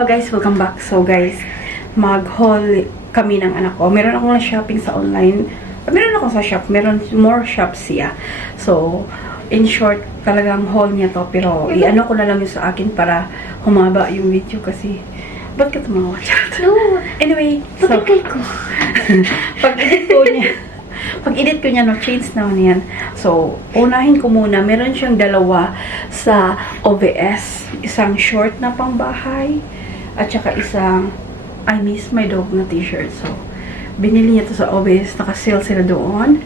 Hello guys, welcome back. So guys, mag-haul kami ng anak ko. Meron akong na-shopping sa online. Meron ako sa shop. Meron more shops siya. So, in short, talagang haul niya to. Pero, i-ano ko na lang yun sa akin para humaba yung video kasi ba't ka tumawa? No. Anyway, so, Pagkakay ko. pag-edit ko niya, no, change naman yan. So, unahin ko muna, meron siyang dalawa sa OVS. Isang short na pangbahay, at saka isang I miss my dog na t-shirt. So, binili niya to sa OVS, naka-sale sila doon.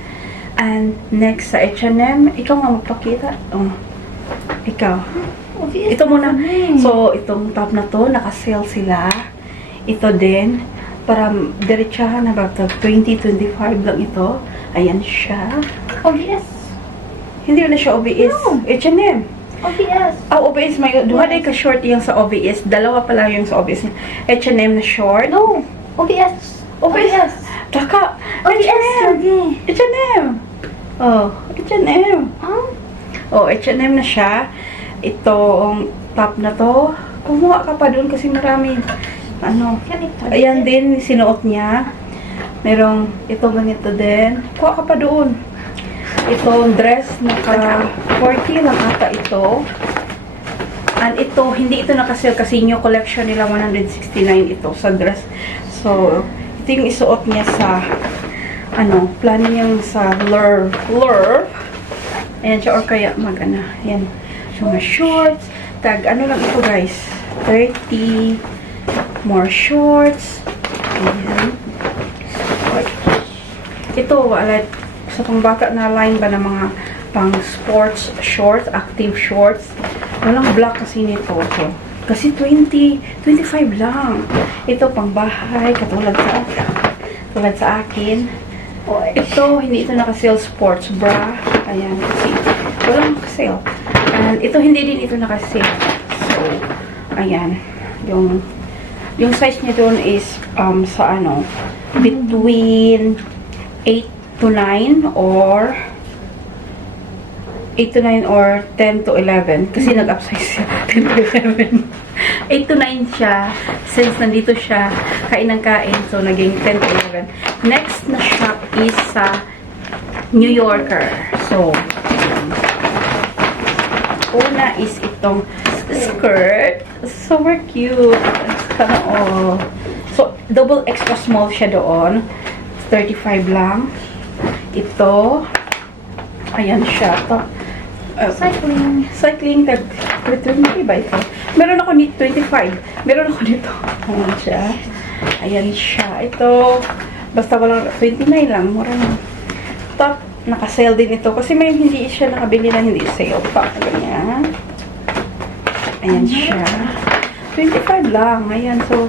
And next sa H&M, ikaw nga magpakita. Oh, ikaw. Obvious Ito muna. naman. So, itong top na to, naka-sale sila. Ito din. Para diretsahan na ba ito? 20-25 lang ito. Ayan siya. Obvious. Hindi na siya OVS. No. H&M. Obvious. OVS. May duha day ka short yung sa OVS. Dalawa pa lang yung sa OVS. H&M na short. No. Obvious. OVS. Taka. Obvious. H&M. Oh, H&M. Huh? Oh, H&M na siya. Itong top na to. Kumuha ka pa doon kasi marami. Ano? Ganito. Ayan din, sinuot niya. Merong itong ganito din. Kuha ka pa doon. Itong dress, naka 40 lang ata ito. And ito, hindi ito nakasale kasi new collection nila, 169 ito sa dress. So, ito yung isuot niya sa, ano, plano niyang sa Lure. Ayan siya, or kaya mag-ano. Ayan. Mga shorts. Tag, ano lang ito guys. 30. More shorts. Ayan. Ito, like, sa pangbata na line ba ng mga pang sports shorts, active shorts. Walang black kasi nito. So, kasi 25 lang. Ito, pang bahay, katulad sa akin. Ito, hindi ito naka-sale sports bra. Ayan, kasi walang naka-sale. And ito, hindi din ito naka-sale. So, ayan. Yung size niya doon is, sa ano, between 8 to 9 or 8 to 9 or 10 to 11. Kasi nag-upsize siya. 10 to 11. 8 to 9 siya. Since nandito siya, kain ng kain. So, naging 10 to 11. Next na shop is sa New Yorker. So, una is itong skirt. Super cute. Sana all. So, double extra small siya doon. 35 lang. Ito. Ayan siya. Ito. Cycling. Tag 20 ba ito? Meron ako nito 25. Meron ako nito. Ayan siya. Ayan siya. Ito. Basta walang 29 lang. Mura lang. Top. Naka-sale din ito. Kasi may hindi siya nakabili na hindi sale pa. Ganyan. Ayan siya. 25 lang. Ayan. So,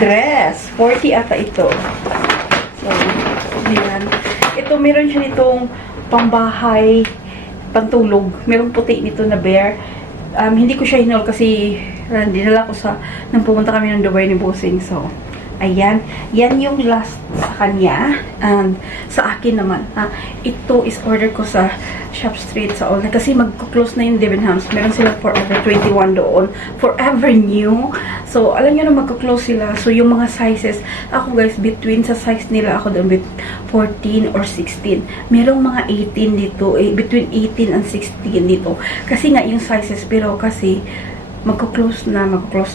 dress. 40 ata ito. So, ayan. Ito, meron siya nitong pambahay, pantulog. Merong puti nito na bear. Hindi ko siya hinol kasi dinala ko nang pumunta kami ng Dubai ni Bossing. So, ayan. Yan yung last sa kanya. And sa akin naman, ito is order ko sa Shop Street sa online. Kasi mag-close na yung Debenhams. Meron sila Forever 21 doon. Forever new. So, alam nyo na mag-close sila. So, yung mga sizes, ako guys, between sa size nila, ako doon, 14 or 16. Merong mga 18 dito. Between 18 and 16 dito. Kasi nga, yung sizes, pero kasi, magko-close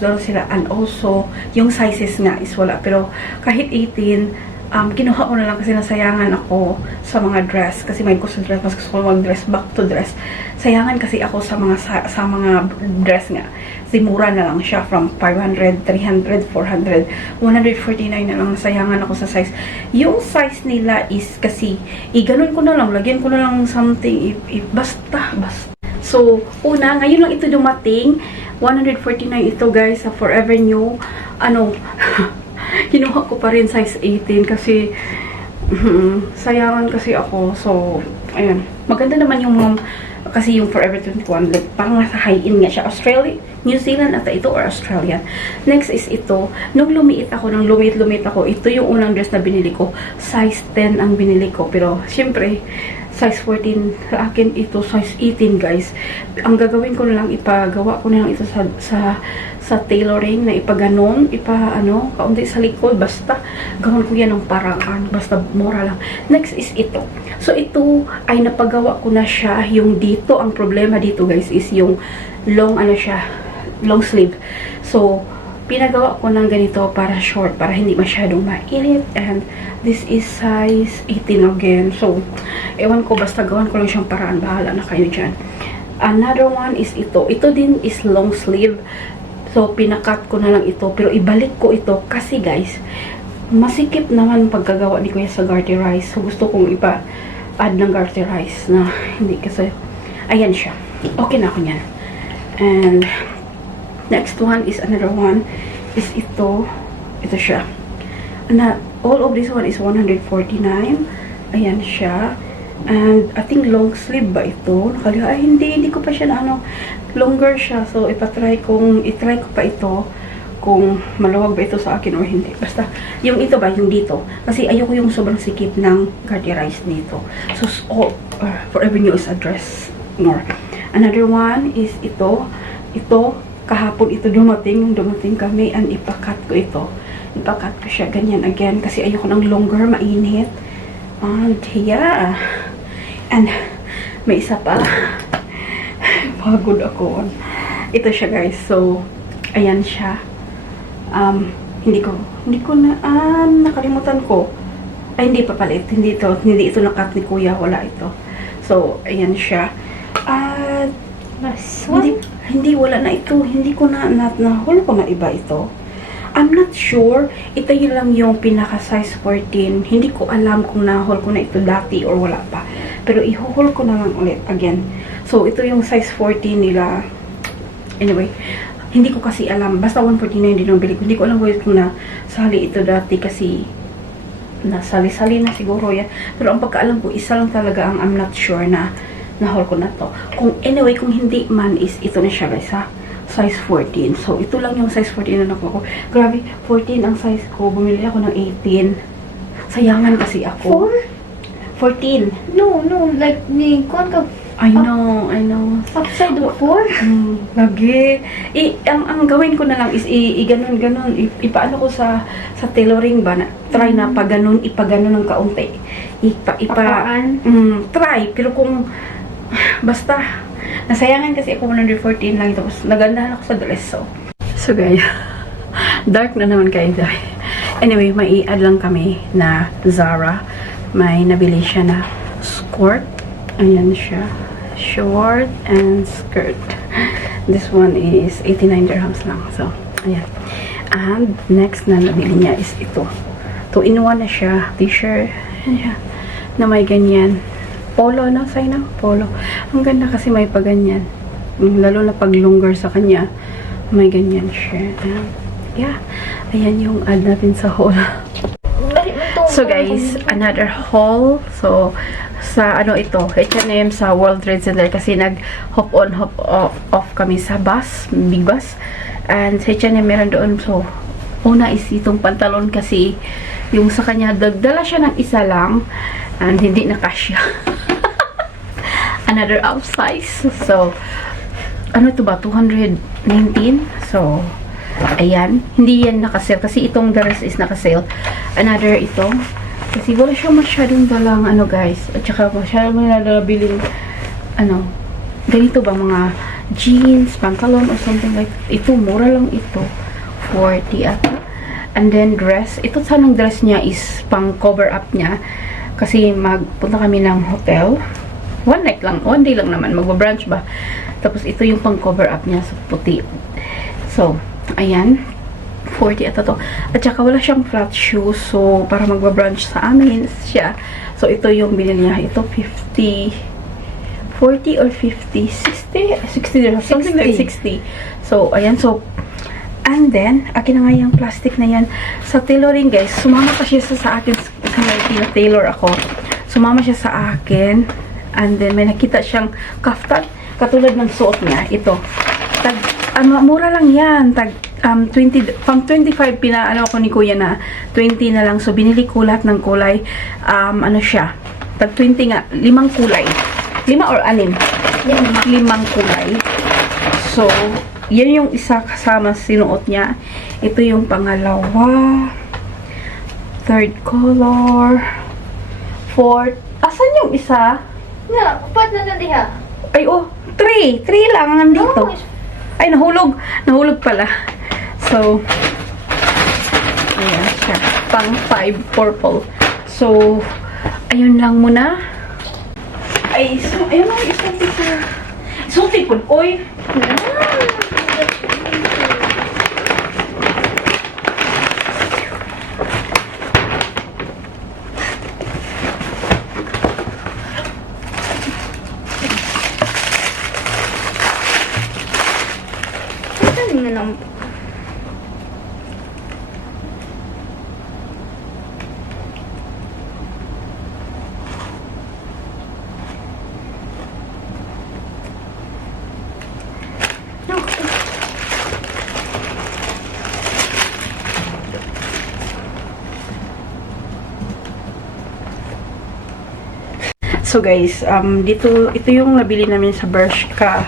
daw sila. And also, yung sizes nga is wala. Pero, kahit 18, kinuha ko na lang kasi nasayangan ako sa mga dress. Kasi may gusto dress. Mas gusto ko mag-dress, back to dress. Sayangan kasi ako sa mga dress nga. Kasi mura na lang siya. From 500, 300, 400, 149 na lang. Nasayangan ako sa size. Yung size nila is kasi, ganun ko na lang. Lagyan ko na lang something. Basta. So, una, ngayon lang ito dumating. 149 ito guys sa Forever New. Ano, kinuha ko pa rin size 18 kasi sayangan kasi ako. So, ayan. Maganda naman yung kasi yung Forever 21, like, parang nasa high-end nga siya. Australia, New Zealand ata ito or Australian. Next is ito. Nung lumit ako, ito yung unang dress na binili ko. Size 10 ang binili ko. Pero, syempre, size 14. Sa akin ito, size 18, guys. Ang gagawin ko na lang, ipagawa ko na lang ito sa tailoring, na ipaganon, kaunti sa likod. Basta, gawin ko yan ng paraan. Basta, mura lang. Next is ito. So, ito ay napagawa ko na siya. Yung dito, ang problema dito, guys, is yung long sleeve. So, pinagawa ko ng ganito para short, para hindi masyadong mainit. And this is size 18 again. So, ewan ko, basta gawan ko lang siyang paraan. Bahala na kayo dyan. Another one is ito. Ito din is long sleeve. So, pinakat ko na lang ito. Pero ibalik ko ito kasi, guys, masikip naman pagkagawa ni Kuya sa garterize. So, gusto kong ipa-add ng garterize na hindi kasi, ayan siya. Okay na ako niyan. And next one is another one is ito siya. All of this one is 149. Ayan siya. And I think long sleeve ba ito? Ay, hindi ko pa siya na longer siya. So itry ko pa ito kung maluwag ba ito sa akin or hindi. Basta yung ito ba, yung dito. Kasi ayoko yung sobrang sikip ng garterize nito. So for every new is a dress more. Another one is ito. Kahapon ito dumating kami, and ipakat ko ito. Ipakat ko siya ganyan again kasi ayoko ng longer, mainit. And yeah. And may isa pa. Pagod ako. Ito siya, guys. So, ayan siya. Hindi ko na, nakalimutan ko. Ay, hindi pa pala ito. Hindi ito nakat ni Kuya. Wala ito. So, ayan siya. Hindi, wala na ito. Hindi ko nahul ko na iba ito. I'm not sure. Ito yun lang yung pinaka size 14. Hindi ko alam kung nahul ko na ito dati or wala pa. Pero ihuhul ko na lang ulit again. So, ito yung size 14 nila. Anyway, hindi ko kasi alam. Basta 149 din ang bili ko. Hindi ko alam kung nasali ito dati kasi nasali-sali na siguro yan. Pero ang pagkaalam ko, isa lang talaga ang I'm not sure na nahol ko na to. Anyway, kung hindi man is ito na siya, guys, ha? Size 14. So, ito lang yung size 14 na nakuha ko. Grabe, 14 ang size ko. Bumili ako ng 18. Sayangan kasi ako. 14. No, like, kuwan ka. I know. Upside of 4? Lagi. Ang gawin ko na lang is ganon. Ipaano ko sa tailoring ba? Try na ipaganon ng kaunti. Papaan? Try. Pero kung basta, nasayangan kasi ako 114 lang. Tapos nagandahan ako sa dress. So guys, dark na naman kayo dahil. Anyway, may i-add lang kami na Zara. May nabili siya na skirt. Ayan siya. Short and skirt. This one is 89 dirhams lang. So, ayan. And next na nabili niya is ito. 2-in-1 na siya. T-shirt. Ayan. Na may ganyan. Polo, no? Say na? Polo. Ang ganda kasi may paganyan. Lalo na pag longer sa kanya. May ganyan siya. Yeah. Ayan yung add natin sa haul. So guys, another haul. So, sa ito, H&M sa World Trade Center kasi nag-hop on, hop off kami sa bus, big bus. And sa H&M meron doon. So, una is itong pantalon kasi yung sa kanya, dala siya ng isa lang and hindi na kasya. Another upsize. So, ito ba? 219. So, ayan. Hindi yan nakasale kasi itong dress is nakasale. Another ito. Kasi wala siya masyadong dalang guys. At saka masyadong nalabiling ganito ba, mga jeans, pantalon or something like ito. Mura lang ito. 40 ata. And then dress. Ito sanang dress niya is pang cover up niya. Kasi magpunta kami ng hotel. One day lang naman. Magbabrunch ba. Tapos ito yung pang cover up niya sa puti. So, ayan. 40 ata to. At saka wala siyang flat shoes. So, para magbabrunch sa amin siya. So, ito yung binili niya. Ito 50. 40 or 50? 60? 60. Something like 60. So, ayan. So, and then, akin na nga yung plastic na yan. Sa tailoring, guys, sumama pa siya sa akin. Sa may tailor ako. Sumama siya sa akin. And then, may nakita siyang kaftan. Katulad ng suot niya. Ito. Mura lang yan. 20, pang 25 pinaano ako ni Kuya na 20 na lang. So, binili ko lahat ng kulay. Siya. Tag 20 nga, 5 kulay. 5 or 6? 5 kulay. So, yan yung isa kasama sinuot niya. Ito yung pangalawa. Third color. Fourth. Asan yung isa? Na, upat na diha. Ay, oh, 3. 3 lang nandito. Ay, nahulog. Nahulog pala. So, ayan siya. Pang 5 purple. So, ayun lang muna. Ay, so, ayun lang, isang picture. Isang tipod, oy. Saan nga nang... So guys, ito yung nabili namin sa Bershka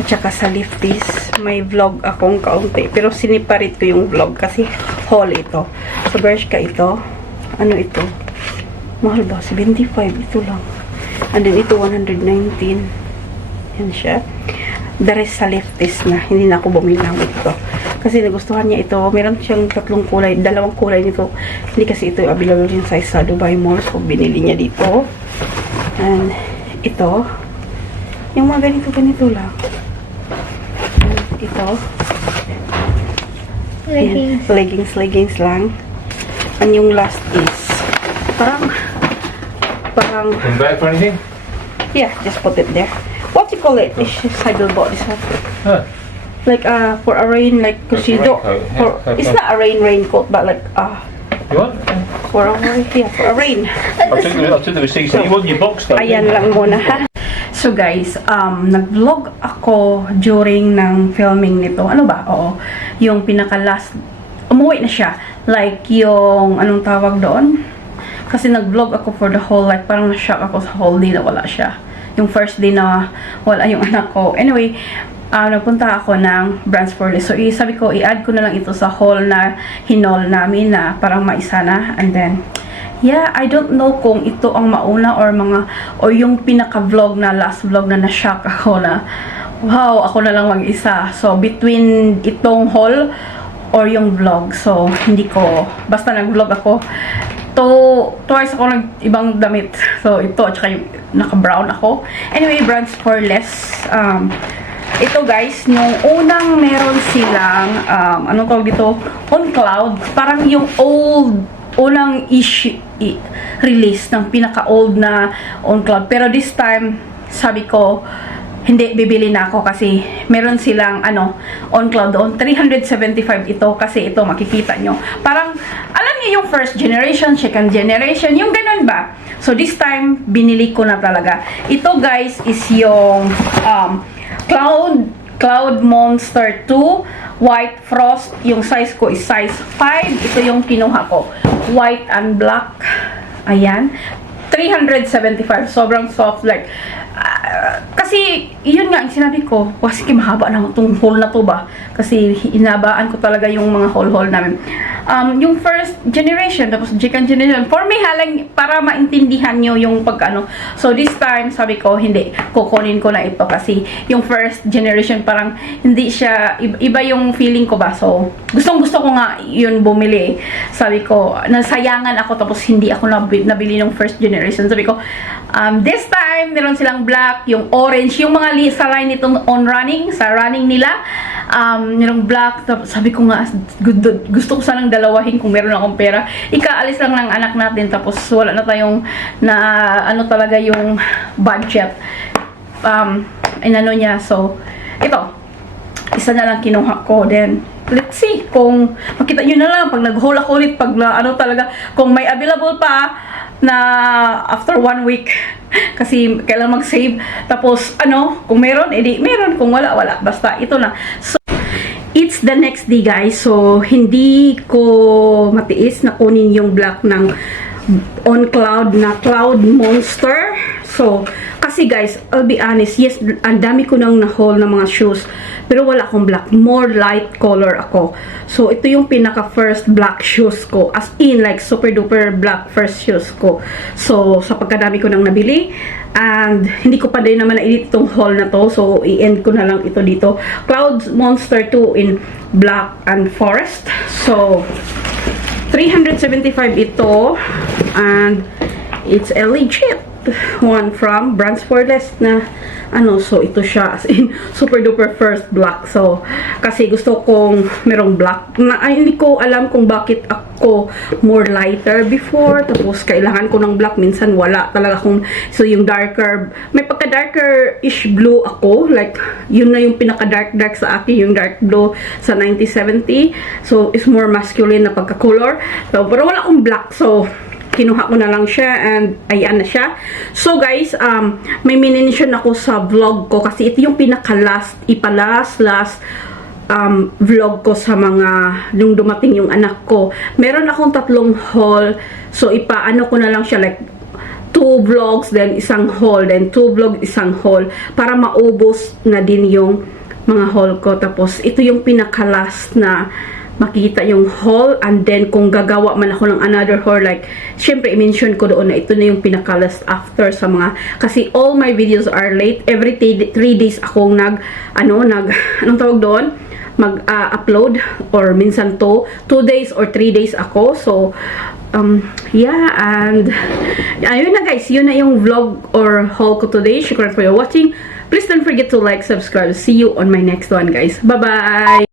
at saka sa Lifties. May vlog akong kaunti, pero siniparate ko yung vlog kasi haul ito. Sa Bershka ito, ano ito? Mahal ba? 75, ito lang. And then ito, 119. Yan siya. The rest sa Lifties na, hindi na ako bumili ng ito. Kasi nagustuhan niya ito. Meron siyang 3 kulay, 2 kulay nito. Hindi kasi ito available yung size sa Dubai Mall. So, binili niya dito. And ito, yung mga ganito lang. And ito, leggings lang. And yung last is, parang, Come back for anything? yeah, just put it there. What you call it? It's saddleboard, this one. Huh. Like, for a rain, like, cause Like a you don't, raincoat, yeah. it's not a raincoat, but like, You want? for a rain. I'll take the receipt. So you want your box though? Ayan lang muna ha. So guys, nag-vlog ako during ng filming nito. Ano ba? Oo. Yung pinaka-last, umuwi na siya. Like yung, anong tawag doon? Kasi nag-vlog ako for the whole, like parang na-shock ako sa whole day na wala siya. Yung first day na wala yung anak ko. Anyway, nagpunta ako ng Brands for Less. So, sabi ko, i-add ko na lang ito sa haul na hinol namin na parang maisa na. And then, yeah, I don't know kung ito ang mauna or yung pinaka-vlog na last vlog na na-shock ako na, wow, ako na lang mag-isa. So, between itong haul or yung vlog. So, hindi ko, basta nag-vlog ako. Twice ako ibang damit. So, ito, at saka yung naka-brown ako. Anyway, Brands for Less. Ito guys, nung unang meron silang, anong tawag dito? On Cloud. Parang yung unang release ng pinaka-old na On Cloud. Pero this time, sabi ko, hindi, bibili na ako kasi meron silang, On Cloud doon. 375 ito kasi ito, makikita nyo. Parang, alam niyo yung first generation, second generation, yung ganun ba? So, this time, binili ko na talaga. Ito guys, is yung, Cloud Monster 2 White Frost. Yung size ko is size 5. Ito yung kinuha ko. White and black. Ayan. 375. Sobrang soft. Like, kasi, yun nga, sinabi ko, kasi mahaba na itong haul na to ba? Kasi, inabaan ko talaga yung mga haul namin. Yung first generation, tapos second generation, for me, halang, para maintindihan nyo yung pagkano. So, this time, sabi ko, hindi, kukunin ko na ito kasi yung first generation, parang, hindi siya, iba yung feeling ko ba? So, gustong-gusto ko nga yun bumili. Sabi ko, nasayangan ako, tapos hindi ako nabili ng first generation. Sabi ko, this time, meron silang black, yung orange, yung mga sa line nitong sa running nila, merong black. Sabi ko nga, gusto ko sanang dalawahin kung meron akong pera. Ikaalis lang ng anak natin, tapos wala na tayong talaga yung budget. Inano niya. So, ito, isa na lang kinuha ko. Then, let's see kung makita nyo na lang pag nag-haul ako ulit, pag talaga, kung may available pa na after 1 week kasi kailangan mag-save, tapos kung meron, edi meron, kung wala, basta ito na. So, it's the next day guys, so hindi ko matiis na kunin yung black ng on cloud na Cloud Monster. So, kasi guys, I'll be honest, yes, ang dami ko nang na-haul ng mga shoes, pero wala akong black, more light color ako. So, ito yung pinaka first black shoes ko, as in like super duper black first shoes ko. So, sa pagkadami ko nang nabili, and hindi ko pa din naman na-edit itong haul na to, so i-end ko na lang ito dito. Cloud Monster 2 in black and forest. So, 375 ito, and it's a legit one from Brands for Less na ano. So ito siya as in super duper first black. So kasi gusto kong merong black na hindi ko alam kung bakit ako more lighter before, tapos kailangan ko ng black, minsan wala talaga kung. So yung darker, may pagka darker ish blue ako, like yun na yung pinaka dark sa akin, yung dark blue sa 9070. So it's more masculine na pagka color. So pero wala akong black, so kinuha ko na lang siya, and ayan na siya. So guys, may minention ako sa vlog ko kasi ito yung pinaka last vlog ko sa mga nung dumating yung anak ko. Meron akong 3 haul, so ipaano ko na lang siya like 2 vlogs, then isang haul, then 2 vlogs, isang haul, para maubos na din yung mga haul ko. Tapos ito yung pinaka last na makikita yung haul, and then kung gagawa man ako ng another haul, like syempre i-mention ko doon na ito na yung pinaka last after sa mga, kasi all my videos are late. Every 3 days akong anong tawag doon, mag-upload, or minsan 2 days or 3 days ako. So yeah, and ayun na guys, yun na yung vlog or haul ko today. Shukran for your watching. Please don't forget to like, subscribe. See you on my next one guys. Bye bye.